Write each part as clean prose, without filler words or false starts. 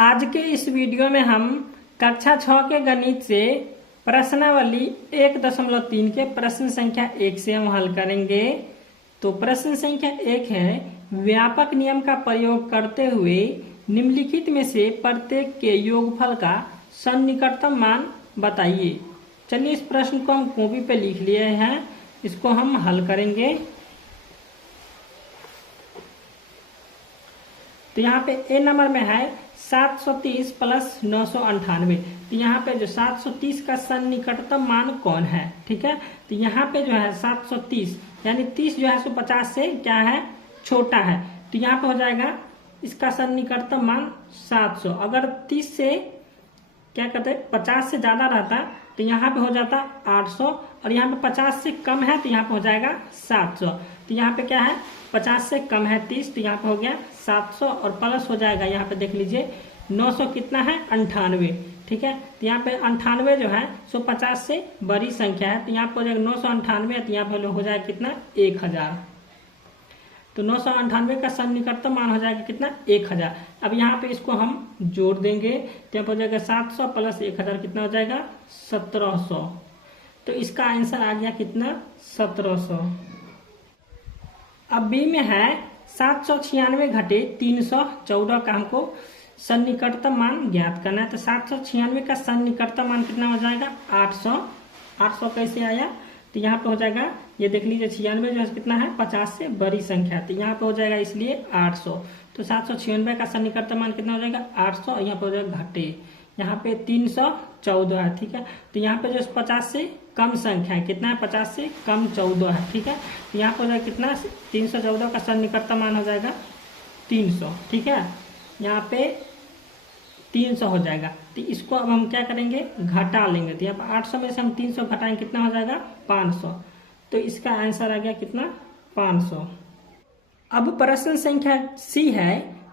आज के इस वीडियो में हम कक्षा 6 के गणित से प्रश्नावली 1.3 के प्रश्न संख्या 1 से हम हल करेंगे। तो प्रश्न संख्या 1 है, व्यापक नियम का प्रयोग करते हुए निम्नलिखित में से प्रत्येक के योगफल का सन्निकटतम मान बताइए। चलिए इस प्रश्न को हम कॉपी पे लिख लिए हैं, इसको हम हल करेंगे। तो यहाँ पे ए नंबर में है 730 प्लस 998। तो यहाँ पे जो 730 का सन्निकटतम मान कौन है, ठीक है। तो यहाँ पे जो है 730 यानी 30 जो है 150 से क्या है, छोटा है। तो यहाँ पे हो जाएगा इसका सन्निकटतम मान 700। अगर 30 से क्या कहते हैं 50 से ज्यादा रहता तो यहाँ पे हो जाता 800, और यहाँ पे 50 से कम है तो यहाँ पे हो जाएगा 700। तो यहाँ पे क्या है 50 से कम है 30, तो यहाँ पे हो गया 700 और प्लस हो जाएगा यहाँ पे देख लीजिए 900 कितना है 98, ठीक है। तो यहाँ पे 98 जो है 150 से बड़ी संख्या है, तो यहाँ पे हो जाएगा 998 है, तो यहाँ पे हो जाएगा कितना 1000। तो 998 का सन्निकटतम मान हो जाएगा कितना 1000। अब यहाँ पे इसको हम जोड़ देंगे तो यहाँ पे हो जाएगा 700 प्लस 1000 कितना हो जाएगा 1700। तो इसका आंसर आ गया कितना 1700। अब बी में है 796 घटे 314 का हमको सन्निकटतम मान ज्ञात करना है। तो 796 का सन्निकटतम मान कितना हो जाएगा 800। 800 कैसे आया, तो यहाँ पे हो जाएगा ये देख लीजिए 96 जो है कितना है 50 से बड़ी संख्या, तो यहाँ पे हो जाएगा इसलिए 800। तो 796 का सन्निकटतम मान कितना हो जाएगा 800, और यहाँ पे हो जाएगा घटे यहाँ पे 314 है, ठीक है। तो यहाँ पे जो 50 से कम संख्या है कितना है 50 से कम 14 है, ठीक है। तो यहाँ पे हो जाएगा कितना 314 का सन्निकटतम मान हो जाएगा 300, ठीक है। यहाँ पे 300 हो जाएगा। तो इसको अब हम क्या करेंगे घटा लेंगे। तो यहाँ पर 800 में से हम 300 घटाएंगे कितना हो जाएगा 500। तो इसका आंसर आ गया कितना 500। अब प्रश्न संख्या सी है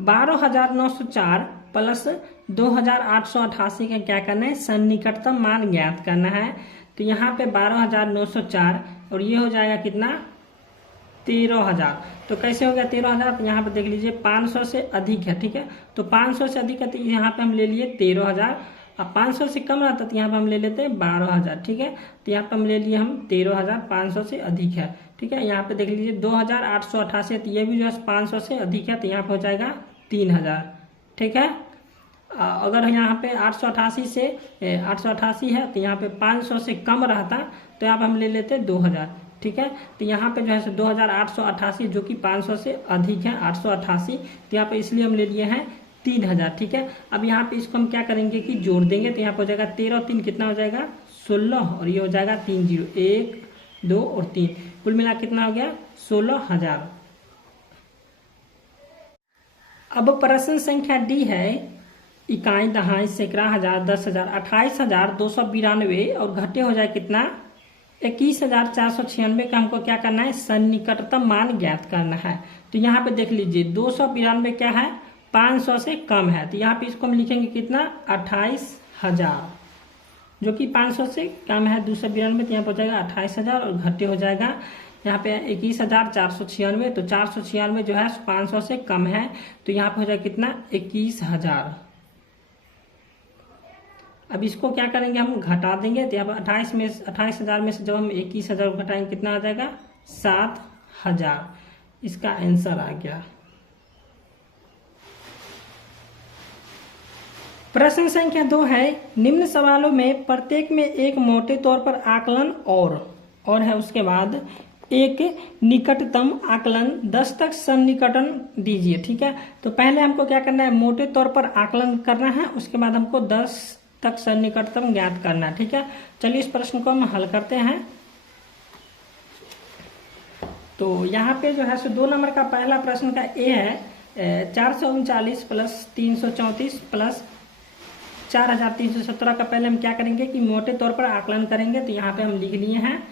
12904 प्लस 2888 का क्या करना है सन्निकटतम मान ज्ञात करना है। तो यहाँ पे 12904 और ये हो जाएगा कितना 13000। तो कैसे हो गया 13000, तो यहाँ पे देख लीजिए 500 से अधिक है, ठीक है। तो 500 से अधिक है तो यहाँ पे हम ले लिए 13000। अब 500 से कम रहता तो यहाँ पे हम ले लेते हैं 12000, ठीक है। तो यहाँ पे हम ले लिए हम 13000, 500 से अधिक है, ठीक है। यहाँ पे देख लीजिए 2888, तो ये भी जो है 500 से अधिक है, तो यहाँ पे हो जाएगा 3000, ठीक है। अगर यहाँ पे 888 से 888 है तो यहाँ पे 500 से कम रहता तो यहाँ पे हम ले लेते 2000, ठीक है। तो यहाँ पे जो है 2888 जो कि 500 से अधिक है 888, तो यहाँ पे इसलिए हम ले लिए हैं 3000, ठीक है। अब यहाँ पे इसको हम क्या करेंगे कि जोड़ देंगे। तो यहाँ पे हो जाएगा 13 3 कितना हो जाएगा 16, और ये हो जाएगा 3 0 1 2 और 3 कुल मिला कितना हो गया 16000। अब प्रश्न संख्या डी है इकाई दहाई सैकड़ा हजार 10,000 28,292 और घटे हो जाए कितना 21,496 का हमको क्या करना है सन्निकटतम मान ज्ञात करना है। तो यहाँ पे देख लीजिए 292 क्या है 500 से कम है, तो यहाँ पे इसको हम लिखेंगे कितना 28,000 जो कि 500 से कम है 292, तो यहाँ पे हो जाएगा 28,000 और घटे हो जाएगा यहाँ पे 21,496। तो 496 जो है 500 से कम है, तो यहाँ पे हो जाएगा कितना 21,000। अब इसको क्या करेंगे हम घटा देंगे। तो यहाँ पर 28,000 में से जब हम 21,000 घटाएंगे कितना आ जाएगा 7,000। इसका आंसर आ गया। प्रश्न संख्या 2 है, निम्न सवालों में प्रत्येक में एक मोटे तौर पर आकलन और है, उसके बाद एक निकटतम आकलन 10 तक सन्निकटन दीजिए, ठीक है। तो पहले हमको क्या करना है मोटे तौर पर आकलन करना है, उसके बाद हमको 10 तक सन्निकटतम ज्ञात करना है, ठीक है। चलिए इस प्रश्न को हम हल करते हैं। तो यहाँ पे जो है 2 नंबर का पहला प्रश्न का ए है 439 प्लस 334 प्लस 4317 का पहले हम क्या करेंगे कि मोटे तौर पर आकलन करेंगे। तो यहाँ पे हम लिख लिए हैं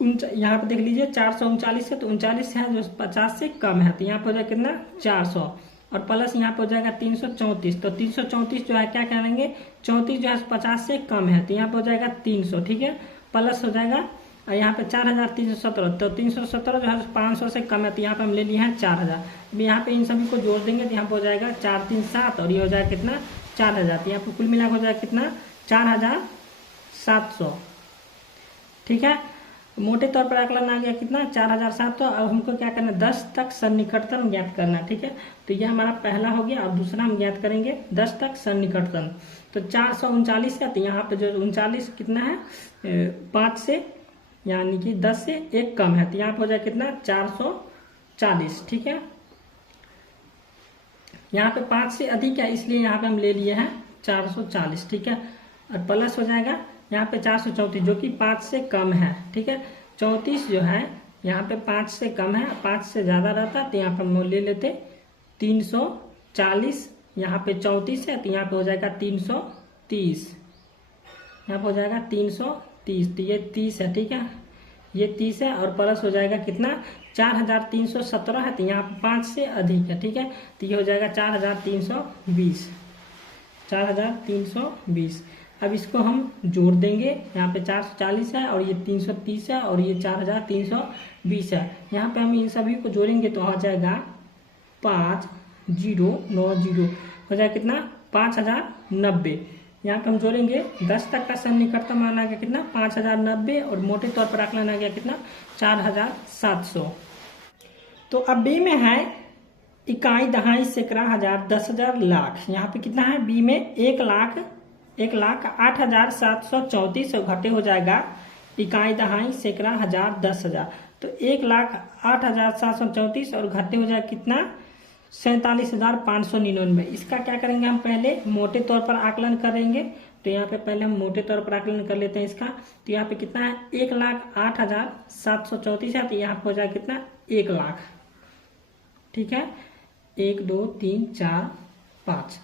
यहाँ पे देख लीजिए 439 है तो 39 है जो 50 से कम है, तो यहाँ पे हो जाएगा कितना 400 और प्लस यहाँ पे हो जाएगा 334। तो 334 जो है क्या करेंगे 34 जो है 50 से कम है, तो यहाँ पे हो जाएगा 300, ठीक है। प्लस हो जाएगा और यहाँ पे 4317, तो 317 जो है 500 से कम है, तो यहाँ पे हम ले लिए हैं 4000। अब यहाँ पे इन सभी को जोड़ देंगे तो यहाँ पे हो जाएगा 4 3 7 और ये हो जाएगा कितना 4000, तो यहाँ पे कुल मिला हो जाएगा कितना 4700। ठीक है, मोटे तौर पर आकलन आ गया कितना 4700। अब हमको क्या करना है 10 तक सन्निकटन ज्ञात करना है। ठीक है, तो यह हमारा पहला हो गया और दूसरा हम ज्ञात करेंगे 10 तक सन्निकटन। तो 439 है, तो यहाँ पे जो 39 कितना है 5 से यानी कि 10 से 1 कम है, तो यहाँ पे हो जाए कितना 440। ठीक है, यहाँ पे 5 से अधिक है इसलिए यहाँ पे हम ले लिए हैं 440। ठीक है, और प्लस हो जाएगा यहाँ पे 434 जो कि 5 से कम है। ठीक है, 34 जो है यहाँ पे 5 से कम है, 5 से ज्यादा रहता तो यहाँ पे हम ले लेते 340। यहाँ पे 34 है तो यहाँ पे हो जाएगा 330, यहाँ पे हो जाएगा 330, तो ये 30 है। ठीक है, ये 30 है और प्लस हो जाएगा कितना 4317 है, तो यहाँ पे 5 से अधिक है। ठीक है, तो ये हो जाएगा 4320, 4320। अब इसको हम जोड़ देंगे, यहाँ पे 440 है और ये 330 है और ये 4320 है। यहाँ पे हम इन सभी को जोड़ेंगे तो हो जाएगा 5090, हो जाएगा कितना 5090। यहाँ पे हम जोड़ेंगे 10 तक का सन्निकटन मान आ गया कितना 5090 और मोटे तौर पर आकलन आ गया कितना 4700। तो अब बी में है इकाई, दहाई, सैकड़ा, हजार, 10,000, लाख। यहाँ पे कितना है बी में 1,08,734 घटे हो जाएगा इकाई, दहाई, सैकड़ा, हजार, 10,000। तो 1,08,734 और घटे हो जाएगा कितना 47,599। इसका क्या करेंगे हम पहले मोटे तौर पर आकलन करेंगे। तो यहाँ पे पहले हम मोटे तौर पर आकलन कर लेते हैं इसका। तो यहाँ पे कितना है 1,08,734 है, तो यहाँ पे हो जाएगा कितना 1 लाख। ठीक है, 1 2 3 4 5,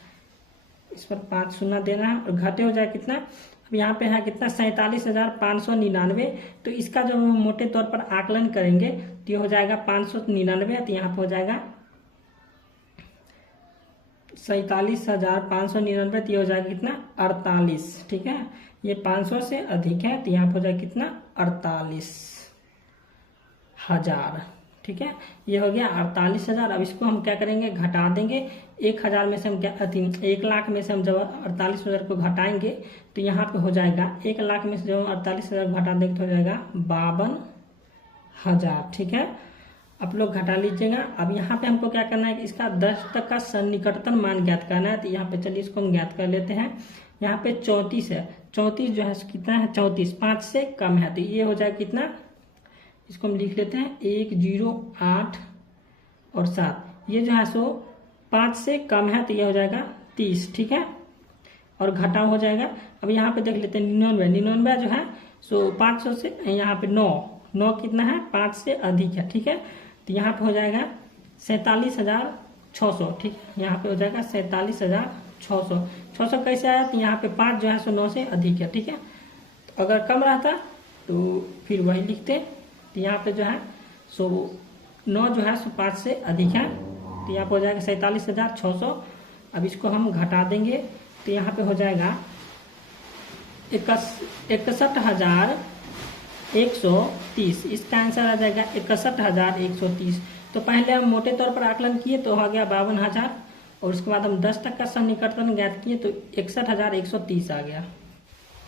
इस पर 5 शून्य देना है और घटे हो जाए कितना। अब यहाँ पे है कितना 47,599। तो इसका जब हम मोटे तौर पर आकलन करेंगे तो ये हो जाएगा 599, तो यहाँ पे हो जाएगा 47,599, तो ये हो जाएगा कितना 48। ठीक है, ये 500 से अधिक है तो यहाँ पे हो जाएगा कितना 48,000। ठीक है, ये हो गया 48,000। अब इसको हम क्या करेंगे घटा देंगे 1,000 में से हम क्या 1 लाख में से हम जब 48,000 को घटाएंगे तो यहाँ पे हो जाएगा 1 लाख में से जब 48,000 घटा देंगे तो हो जाएगा 52,000। ठीक है, आप लोग घटा लीजिएगा। अब यहाँ पे हमको क्या करना है कि इसका 10 तक का सन्निकटन मान ज्ञात करना है। तो यहाँ पे चलिए इसको हम ज्ञात कर लेते हैं। यहाँ पे 34 है, 34 जो है कितना है 34 5 से कम है, तो ये हो जाएगा कितना, इसको हम लिख लेते हैं 1 0 8 और 7, ये जो है सो 5 से कम है तो ये हो जाएगा 30। ठीक है, और घटाव हो जाएगा। अब यहाँ पे देख लेते हैं 99 जो है सो 500 से यहाँ पे 9 कितना है 5 से अधिक है। ठीक है, तो यहाँ पे हो जाएगा 47,600। ठीक है, यहाँ पे हो जाएगा 47,600। 600 कैसे आया, तो यहाँ पे 5 जो है सो 9 से अधिक है। ठीक है, तो अगर कम रहता तो फिर वही लिखते। तो यहाँ पे जो है सो 9 जो है सो 5 से अधिक है, तो यहाँ पे हो जाएगा 47,600। अब इसको हम घटा देंगे तो यहाँ पे हो जाएगा 61,130। इसका आंसर आ जाएगा 61,130। तो पहले हम मोटे तौर पर आकलन किए तो हो गया 52,000 और उसके बाद हम 10 तक का सन्निकटन ज्ञात किए तो 61,130 आ गया।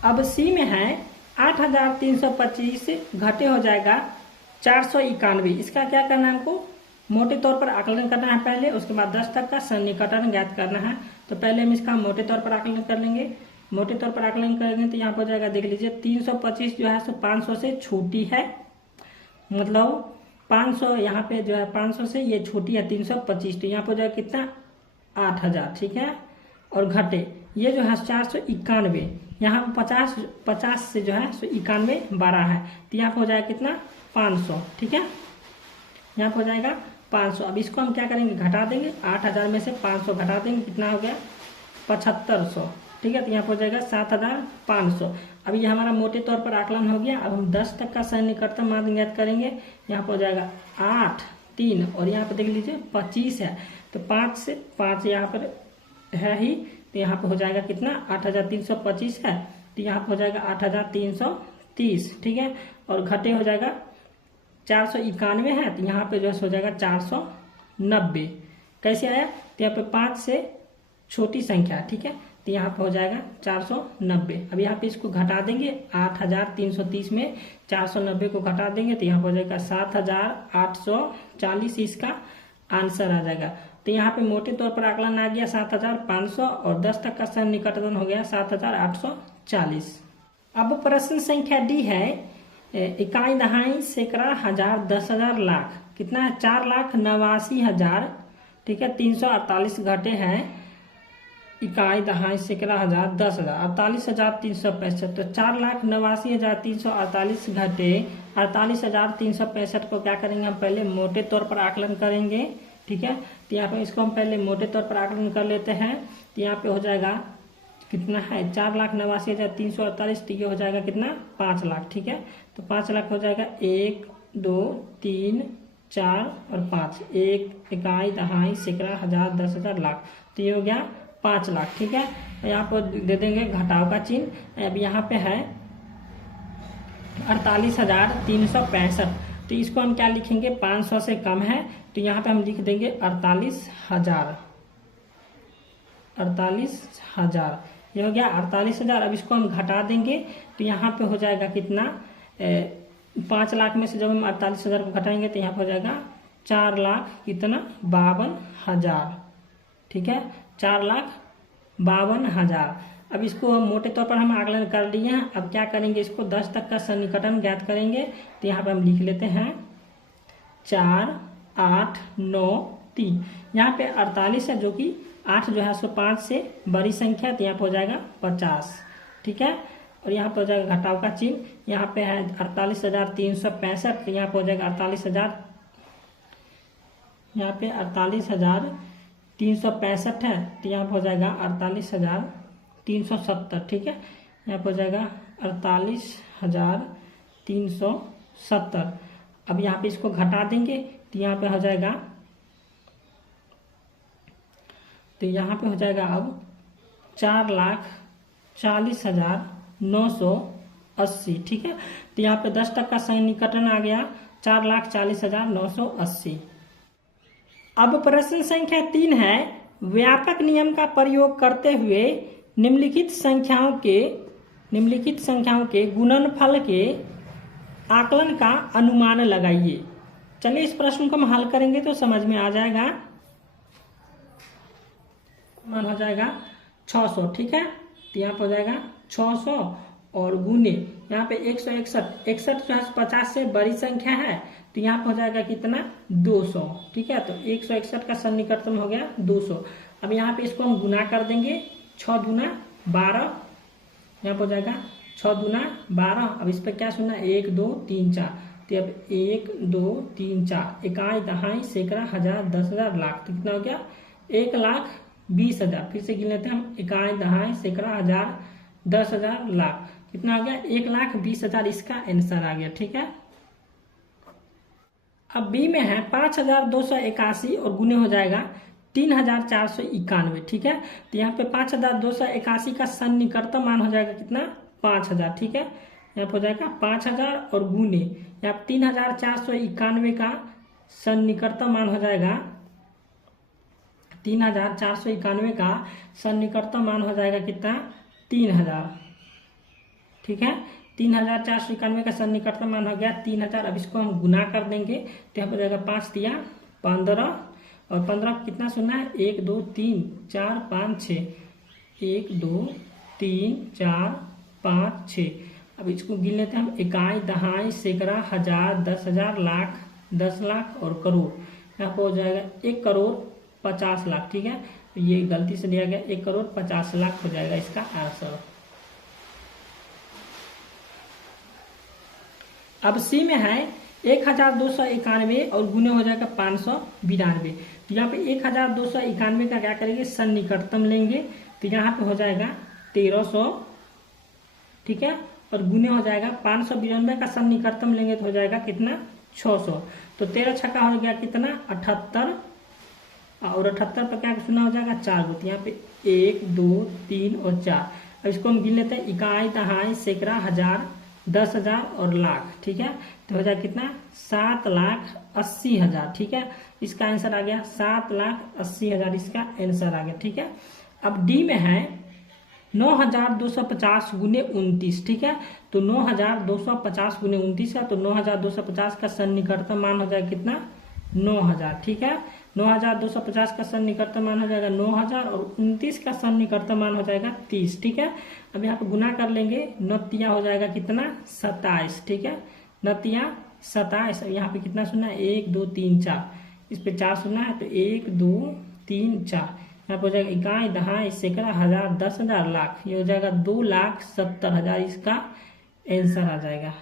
अब सी में है 8,325 घटे हो जाएगा 491। इसका क्या करना है हमको मोटे तौर पर आकलन करना है पहले, उसके बाद 10 तक का सन्निकटन ज्ञात करना है। तो पहले हम इसका मोटे तौर पर आकलन कर लेंगे। मोटे तौर पर आकलन करेंगे तो यहाँ पर हो जाएगा देख लीजिए 325 जो है सो 500 से छोटी है, मतलब 500 यहाँ पे जो है 500 से ये छोटी है 325, तो यहाँ पर हो जाएगा कितना 8,000। ठीक है, और घटे ये जो है 491, यहाँ पे 50 से जो है सो 91 12 है, तो यहाँ पे हो जाएगा कितना 500। ठीक है, यहाँ पे हो जाएगा 500। अब इसको हम क्या करेंगे घटा देंगे, 8,000 में से 500 घटा देंगे, कितना हो गया 7500। ठीक है, तो यहाँ पे हो जाएगा 7,500। अब ये हमारा मोटे तौर पर आकलन हो गया। अब हम 10 तक का सन्निकटन मान ज्ञात करेंगे। यहाँ पे हो जाएगा 8 3 और यहाँ पे देख लीजिए 25 है, तो 5 से 5 यहाँ पर है ही, तो यहाँ पे हो जाएगा कितना 8,325 है, तो यहाँ पे हो जाएगा 8,330। ठीक है, और घटे हो जाएगा 491 है, तो यहाँ पे जो है हो जाएगा 490। कैसे आया? तो यहाँ पे 5 से छोटी संख्या, ठीक है, तो यहाँ पे हो जाएगा 490। अब यहाँ पे इसको घटा देंगे, 8330 में 490 को घटा देंगे तो यहाँ पे हो जाएगा 7840, इसका आंसर आ जाएगा। तो यहाँ पे मोटे तौर पर आकलन आ गया 7500 और 10 तक का सन्निकटन हो गया 7840। अब प्रश्न संख्या डी है, इकाई, दहाई, सैकड़ा, हजार, 10,000, लाख। कितना है? 4,89,000, ठीक है, 348 घटे हैं इकाई, दहाई, सैकड़ा, हजार, 10,000, 48,365। तो 4,89,348 घटे 48,365 को क्या करेंगे हम? पहले मोटे तौर पर आकलन करेंगे, ठीक है। तो यहाँ पे इसको हम पहले मोटे तौर पर आकलन कर लेते हैं। तो यहाँ पे हो जाएगा कितना है? 4,89,348, तो ये हो जाएगा कितना? 5 लाख, ठीक है। तो 5 लाख हो जाएगा 1, 2, 3, 4 और 5। एक इकाई, दहाई, सैकड़ा, हजार, 10,000, लाख। तो ये हो गया 5 लाख, ठीक है। यहाँ पर दे देंगे घटाव का चिन्ह। अब यहाँ पे है 48,365, तो इसको हम क्या लिखेंगे? 500 से कम है, तो यहाँ पे हम लिख देंगे 48,000। 48,000 ये हो गया 48,000। अब इसको हम घटा देंगे तो यहाँ पे हो जाएगा कितना? 5 लाख में से जब हम 48,000 को घटाएंगे तो यहाँ पे हो जाएगा 4,52,000, ठीक है, 4,52,000। अब इसको हम मोटे तौर पर हम आकलन कर लिए हैं। अब क्या करेंगे? इसको 10 तक का सन्निकटन ज्ञात करेंगे। तो यहाँ पे हम लिख लेते हैं 4, 8, 9, 3। यहाँ पे 48 है, जो कि 8 जो है सो 5 से बड़ी संख्या, तो यहाँ पे हो जाएगा 50, ठीक है। और यहाँ पे हो जाएगा घटाव का चिन्ह। यहाँ पे है 48,365, तो यहाँ पे हो जाएगा 48,000, यहाँ पे 48,365 है, तो यहाँ पे हो जाएगा 48,370, ठीक है। यहाँ पे हो जाएगा 48,370। अब यहाँ पे इसको घटा देंगे तो यहाँ पे हो जाएगा, तो यहाँ पे हो जाएगा अब 4,40,980, ठीक है। तो यहाँ पे 10 तक का सन्निकटन आ गया 4,40,980। अब प्रश्न संख्या 3 है, व्यापक नियम का प्रयोग करते हुए निम्नलिखित संख्याओं के गुणनफल के आकलन का अनुमान लगाइए। चलिए इस प्रश्न को हम हल करेंगे तो समझ में आ जाएगा। मान हो जाएगा 600, ठीक है। तो यहाँ पर हो जाएगा 600 और गुने यहाँ पे 161 जो है 50 से बड़ी संख्या है, तो यहाँ पर हो जाएगा कितना? 200, ठीक है। तो 161 का सन्निकटन हो गया 200। अब यहाँ पे इसको हम गुना कर देंगे, 6 दूना 12, यहाँ पर हो जाएगा 6 दूना 12। अब इस पर क्या सुनना? 1, 2, 3, 4। तो अब 1, 2, 3, 4 इकाई, दहाई, सैकड़ा, हजार, 10,000, लाख। तो कितना हो गया? 1,20,000। फिर से गिन लेते हैं हम, इकाई, दहाई, सैकड़ा, हजार, 10,000, लाख। कितना हो गया? 1,20,000 इसका आंसर आ गया, ठीक है। अब बी में है 5,281 और गुने हो जाएगा 3,491, ठीक है। तो यहाँ पे 5,281 का सन्निकटन मान हो जाएगा कितना? 5,000, ठीक है। यहाँ पे हो जाएगा 5,000 और गुने यहाँ 3,491 का सन्निकटन मान हो जाएगा 3,491 का सन्निकटन मान हो जाएगा कितना? 3,000, ठीक है। 3,491 का सन्निकटन मान हो गया 3,000। अब इसको हम गुना कर देंगे तो यहाँ पर जाएगा 5 तिया 15 और 15 कितना सुनना है? 1, 2, 3, 4, 5, 6। 1, 2, 3, 4, 5, 6। अब इसको गिन लेते हैं हम, इकाई, दहाई, सैकड़ा, हजार, 10,000, लाख, 10 लाख और करोड़। यहाँ पर हो जाएगा 1,50,00,000, ठीक है। तो ये गलती से दिया गया, 1,50,00,000 हो जाएगा इसका आंसर। अब सी में है 1,291 और गुने हो जाएगा 592। तो यहाँ पे 1,291 का क्या करेंगे? सन्निकटन लेंगे, तो यहाँ पे हो जाएगा 1,300, ठीक है। और गुने हो जाएगा 592 का सन्निकटन लेंगे तो हो जाएगा कितना? 600। तो 13 छक्का हो गया कितना? 78 और 78 पर क्या सुना हो जाएगा? 4 गो। तो यहाँ पे 1, 2, 3 और 4। अब इसको हम गिन लेते हैं, इकाई, दहाई, सैकड़ा, हजार, 10,000 और लाख, ठीक है। तो हो जाएगा कितना 7,80,000, ठीक है। इसका आंसर आ गया 7,80,000, इसका आंसर आ गया, ठीक है। अब डी में है 9,250 गुने 29, ठीक है। तो 9,250 गुने 29 है, तो 9,250 का सन्निकटतम मान हो जाएगा कितना 9,000, ठीक है। 9,250 का सन्निकटतम मान हो जाएगा 9,000 और 29 का सन्निकटतम मान हो जाएगा 30, ठीक है। अब यहाँ पे गुना कर लेंगे, 9 हो जाएगा कितना 27, ठीक है। 9 27, यहाँ पे कितना सुना है 1 2 3 4, इस पे 4 सुना है, तो 1 2 3 4, यहाँ पे हो जाएगा इकाई दहाई सैकड़ा हजार 10,000 लाख, ये हो जाएगा 2,70,000, इसका आंसर आ जाएगा।